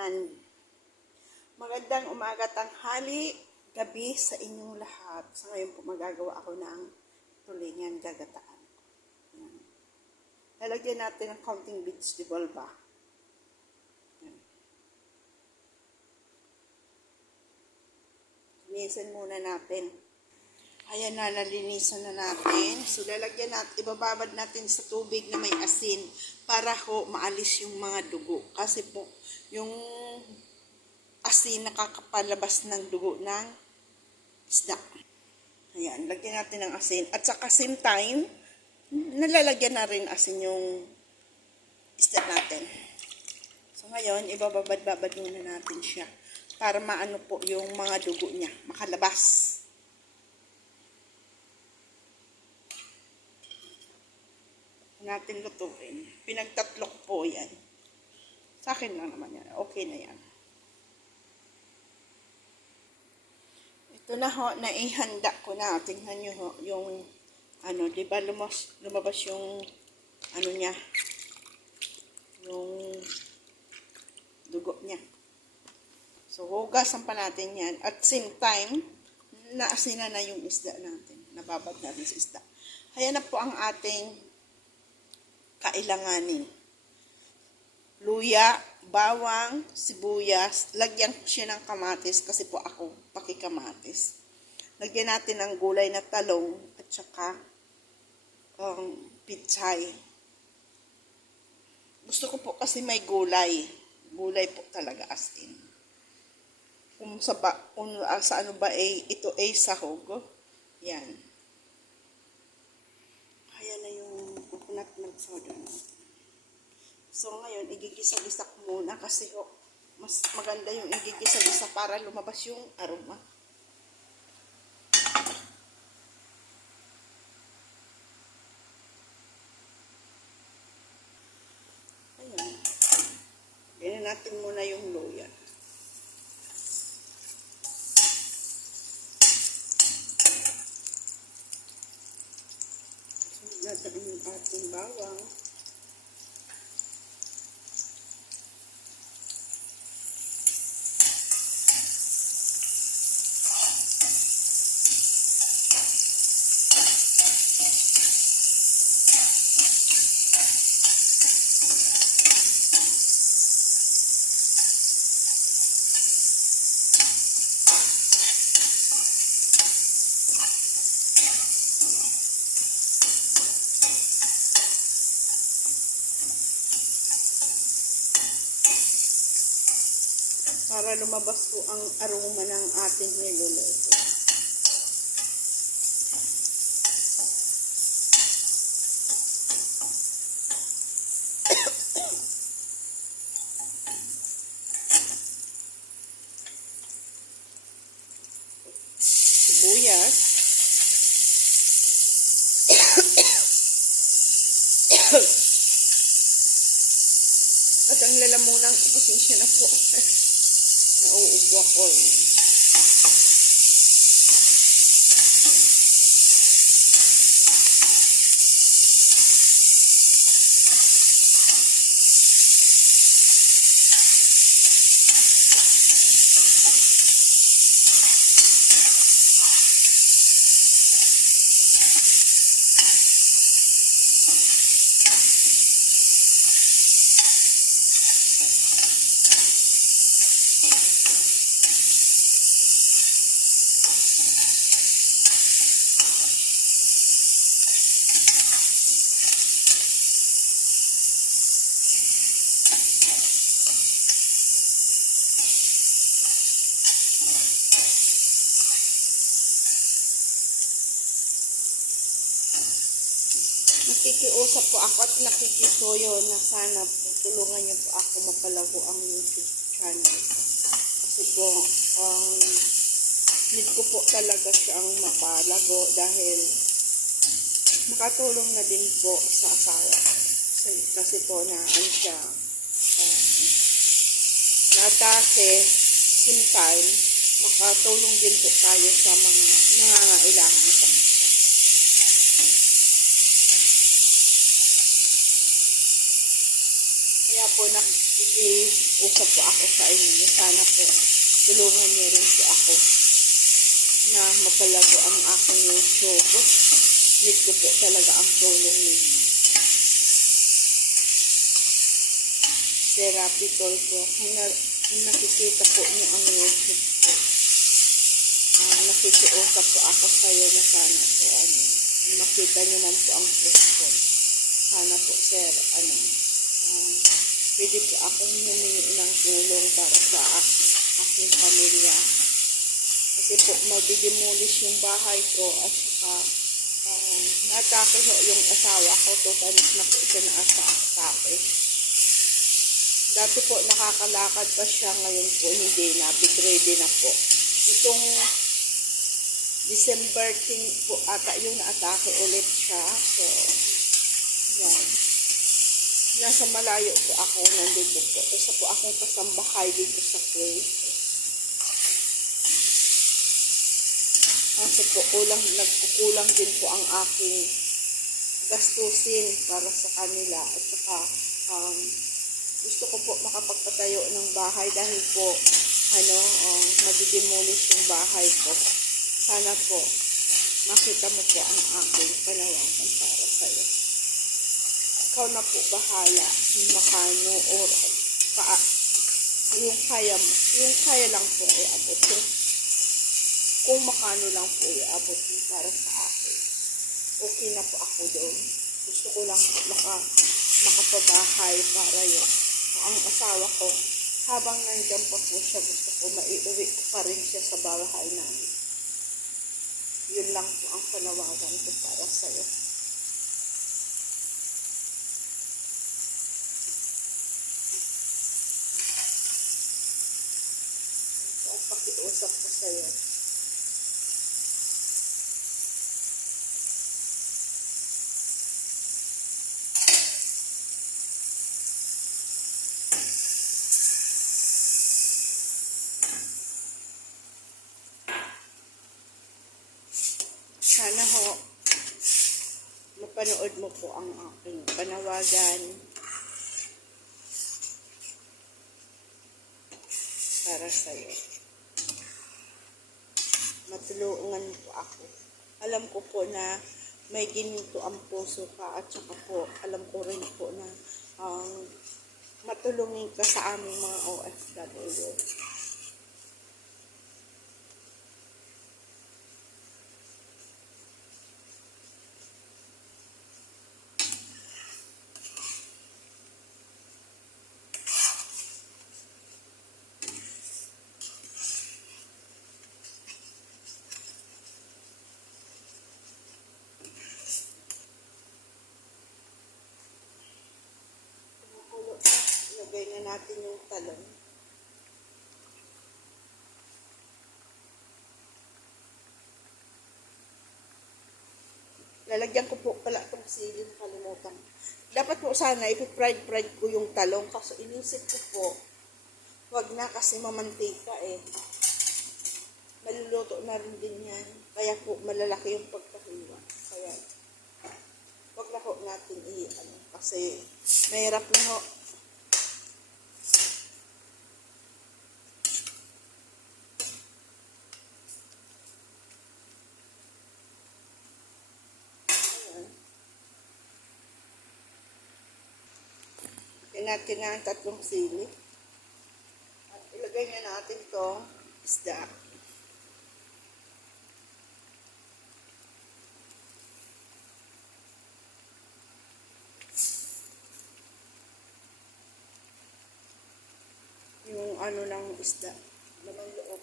Ayan. Magandang umaga, tanghali, gabi sa inyong lahat. Sa ngayon po magagawa ako ng tulingan gagataan. Ayan. Lalagyan natin ng counting vegetable ba? Ayan. Linisan muna natin. Ayan na, nalinisan na natin. So, lalagyan natin, ibababad natin sa tubig na may asin para ho maalis yung mga dugo. Kasi po, yung asin nakakapalabas ng dugo ng isda. Ayan, lagyan natin ng asin. At sa same time, nalalagyan na rin asin yung isda natin. So, ngayon, ibababad-babad muna natin siya para maano po yung mga dugo niya, makalabas. Natin lutuin. Pinagtatlok po yan. Sa akin lang naman yan. Okay na yan. Ito na ho, naihanda ko na. Tingnan nyo ho, yung, di ba lumabas yung, niya, yung dugo niya. So, hugasan pa natin yan. At same time, naasina na yung isda natin. Nababad natin sa isda. Ayan na po ang ating kailanganin. Luya, bawang, sibuyas, lagyan ko siya ng kamatis kasi po ako pakikamatis. Lagyan natin ng gulay na talong at saka pitsay. Gusto ko po kasi may gulay. Gulay po talaga as in. Kung sa ano ba ito ay sahog. Yan. Ayan na yung coconut milk soda natin. So, ngayon, igigisa-gisa ko muna kasi mas maganda yung igigisa-gisa para lumabas yung aroma. Ayan. Ganyan natin muna yung luya. Natin yung ating bawang. Para lumabas po ang aroma ng ating niluluto. Sibuyas. At ang lalamunan ko, pasensya na po. Nauubo ako eh. Nakikiusap po ako at nakikisuyo na sana po tulungan niyo po ako mapalago ang YouTube channel ko. Kasi po, need ko po talaga siyang mapalago dahil makatulong na din po sa asawa. Kasi po na siya na-atake, same time, makatulong din po tayo sa mga nangangailangan sa mga. Kaya po Usap po ako sa inyo. Sana po tulungan niyo rin po ako na mapalago ang aking YouTube. Need ko po talaga ang tulong ninyo. Therapy tool po. Kung nakikita po niyo ang YouTube ko, nakikiusap po ako sa iyo na sana po kung makita niyo man po ang post ko. Sana po sir, pwede po akong humingi ng tulong para sa aking pamilya. Kasi po mabidemolish yung bahay ko at saka na-atake ho yung asawa ko. 2 times na po siya na-atake. Dati po nakakalakad pa siya, ngayon po hindi na, bedridden na po. Itong December 10 po ata yung na-atake ulit siya. So, yan. Nasa malayo po ako, nandito po. Isa po akong kasambahay dito sa Kuwait. Kasi po nagkukulang din po ang aking gastusin para sa kanila. At saka gusto ko po makapagpatayo ng bahay dahil po madidemolish yung bahay ko. Sana po makita mo po ang aking panawagan para sa iyo. Ikaw na po bahala kung makano or yung kaya lang po ay abot. Kung makano lang po ay abot para sa akin. Okay na po ako doon. Gusto ko lang po makapabahay para yun. Ang asawa ko, habang nandyan pa po siya, gusto ko maiuwi ko pa rin siya sa bahay namin. Yun lang po ang panawagan ko para sa iyo. Pakiusap ko sa iyo. Sana ho, mapanood mo po ang aking panawagan para sa iyo. Matulungan po ako. Alam ko po na may ginito ang puso ka at saka po alam ko rin po na matulungin ka sa aming mga OFW. Ilagay na natin yung talong. Lalagyan ko po pala itong sili, kalimutan. Dapat po sana ipi-fried ko yung talong kasi inisip ko po, wag na kasi mamantika eh. Maluluto na rin din yan. Kaya po malalaki yung pagkahiwa. Kaya wag na po natin kasi mahirap na ho. Natin na ang 3 sili. At ilagay na natin itong isda. Yung ng isda. Laman loob.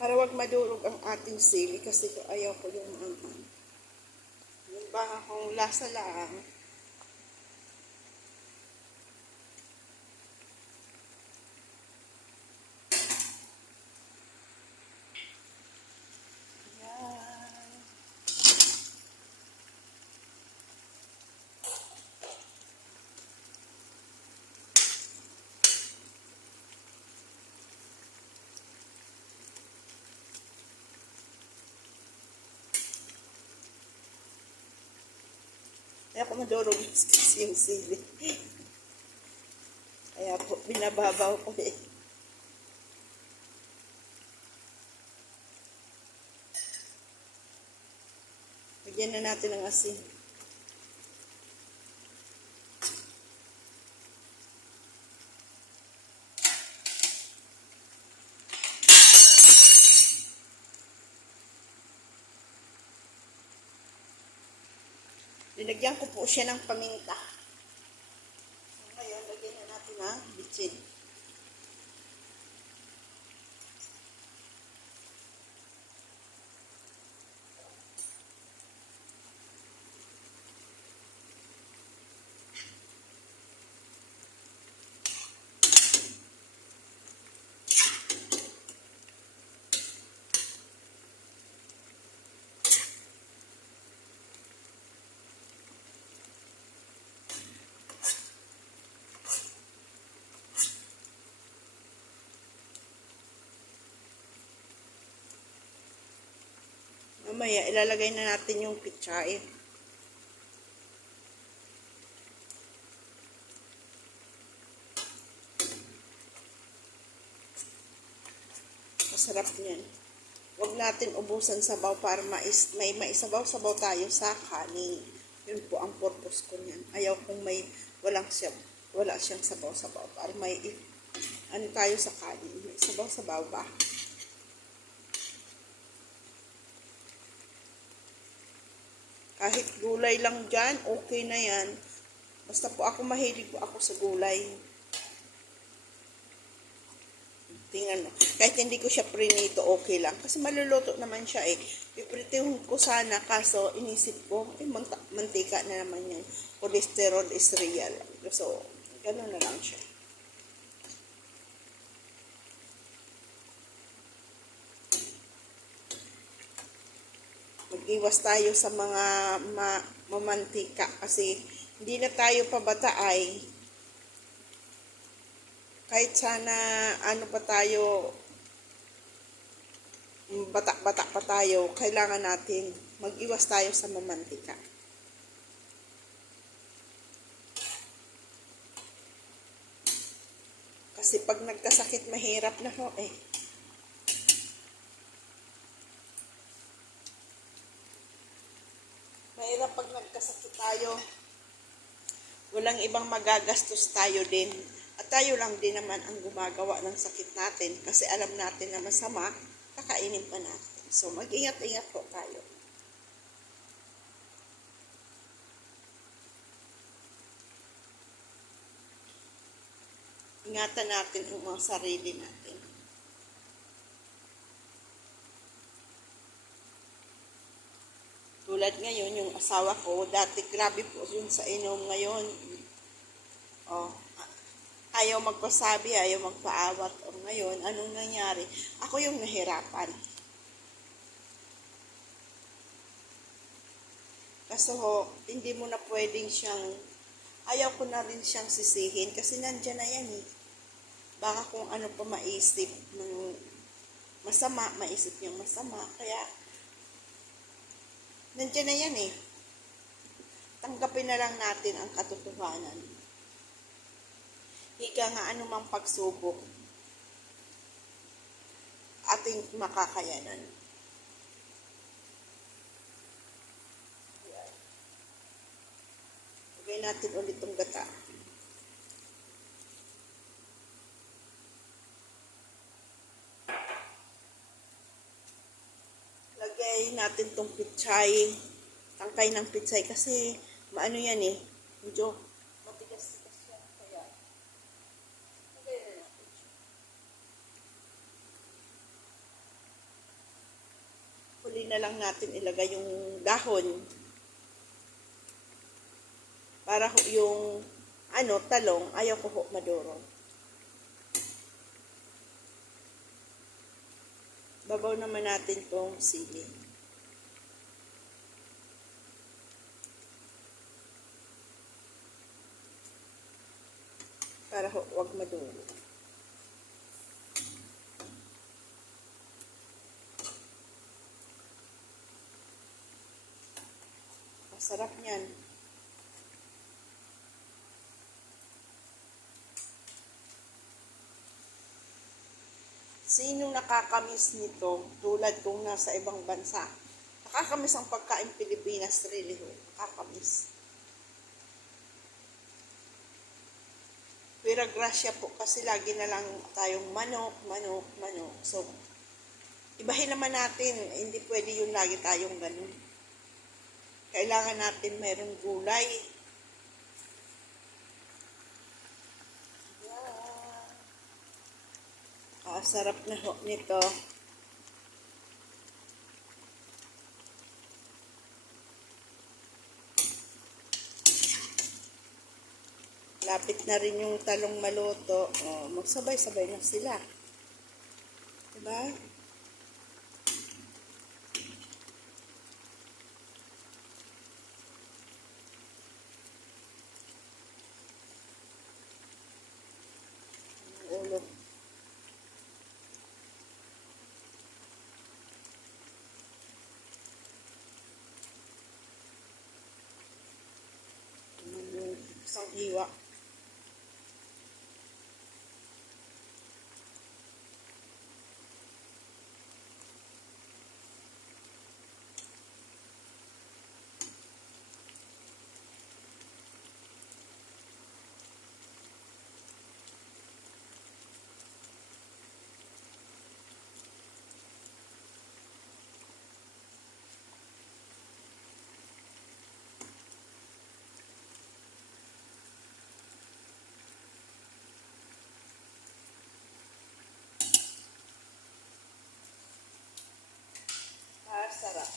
Para wag madurog ang ating sili kasi ayaw ko yung yung bahong lasa lang. Kaya ako madurugis kasi yung sili. Kaya po, binababaw ko eh. Lagyan na natin ng asin. Nilagyan ko po siya ng paminta. So, ngayon, lagyan na natin ng bitsin. Mamaya, ilalagay na natin yung pichay. Masarap niyan. Huwag natin ubusan sabaw para may maisabaw-sabaw tayo sa kanin. Yun po ang purpose ko niyan. Ayaw kung wala siyang sabaw-sabaw para may ano tayo sa kanin. May sabaw-sabaw ba? Kahit gulay lang dyan, okay na yan. Basta po ako, mahilig po ako sa gulay. Tingnan mo. Kahit hindi ko siya prinito, okay lang. Kasi maluluto naman siya eh. Ipritihon ko sana, kaso inisip ko, mantika na naman yan. Cholesterol is real. So, gano'n na lang siya. Mag-iwas tayo sa mga mamantika kasi hindi na tayo pabata ay kahit sana ano pa tayo bata-bata pa tayo, kailangan natin mag-iwas tayo sa mamantika. Kasi pag nagkasakit mahirap na ho eh. Mahirap pag nagkasakit tayo. Walang ibang magagastos tayo din. At tayo lang din naman ang gumagawa ng sakit natin. Kasi alam natin na masama, kakainin pa natin. So mag-ingat-ingat po tayo. Ingatan natin ang mga sarili natin. Tulad ngayon, yung asawa ko, dati grabe po yun sa inom ngayon. Oh, ayaw magpasabi, ayaw magpaawat. O ngayon, anong nangyari? Ako yung nahirapan. Kaso hindi mo na pwedeng siyang, ayaw ko na rin siyang sisihin kasi nandyan na yan eh. Baka kung ano pa maisip ng masama, maisip niyang masama. Kaya, nandiyan na yan eh. Tanggapin na lang natin ang katotohanan. Higa nga anumang pagsubok ating makakayanan. Lagay natin ulit itong gata. Lagay natin itong pichay. Tangkay ng pichay kasi maano yan eh. Medyo matigas-tigas yan. Kaya lagay na natin siya. Huli na lang natin ilagay yung dahon. Para yung talong, ayaw ko ho maduro. Babaw naman natin tong sili. Para huwag maduro. Masarap niyan. Sino nakakamiss nito tulad kung nasa ibang bansa? Nakakamiss ang pagkain Pilipinas, really ho. Nakakamiss. Pero grasya po kasi lagi na lang tayong manok, manok, manok. So, ibahin naman natin, hindi pwede yung lagi tayong ganun. Kailangan natin mayroong gulay. Sarap na ho nito. Lapit na rin yung talong maluto. Oh, magsabay-sabay na sila. Diba? Ulo. Isang hiwa. Sarap.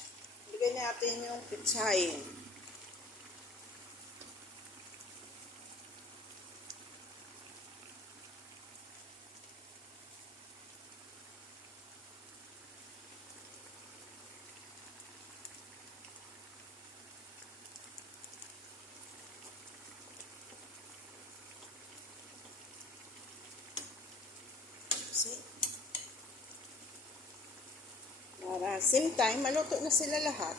Bigyan natin yung pitsahin. See? Para same time, maluto na sila lahat.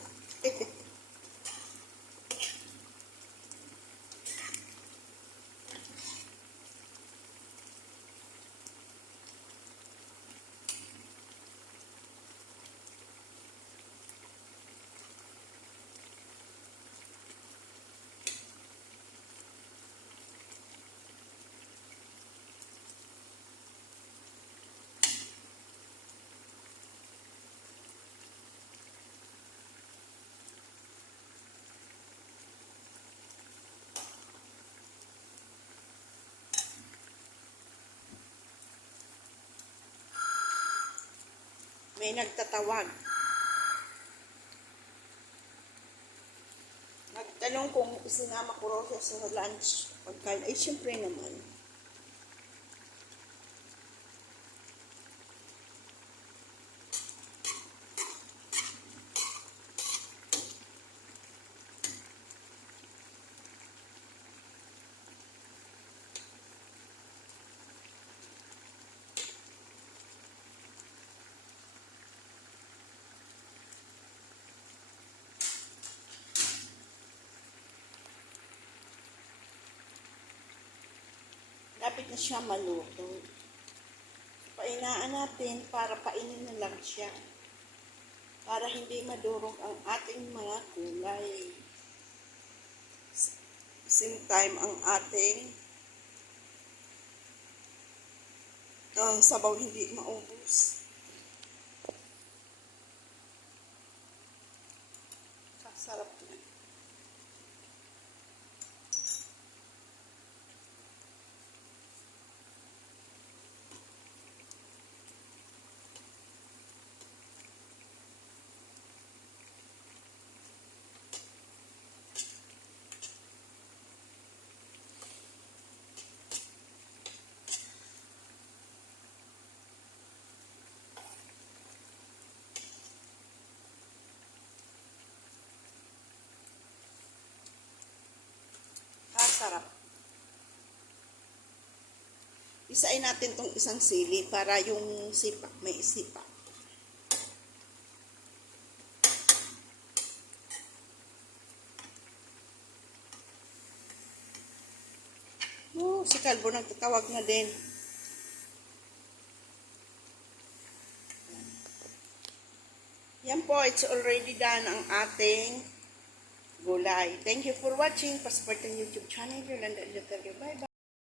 May nagtatawag. Nagtanong kung isinama ko raw siya sa lunch pagkain. Ay, syempre naman. Lapit na siya maluto. Painaan natin para painin na lang siya. Para hindi madurog ang ating mga kulay. Same time ang ating sabaw hindi maubos. Sarap na. Sarap. Isain natin tong isang sili para yung sipa, may sipa. Si Calvo nagtatawag na din. Yan po, it's already done ang ating gulay. Thank you for watching. Pasupport ang YouTube channel. Yolanda Bye-bye.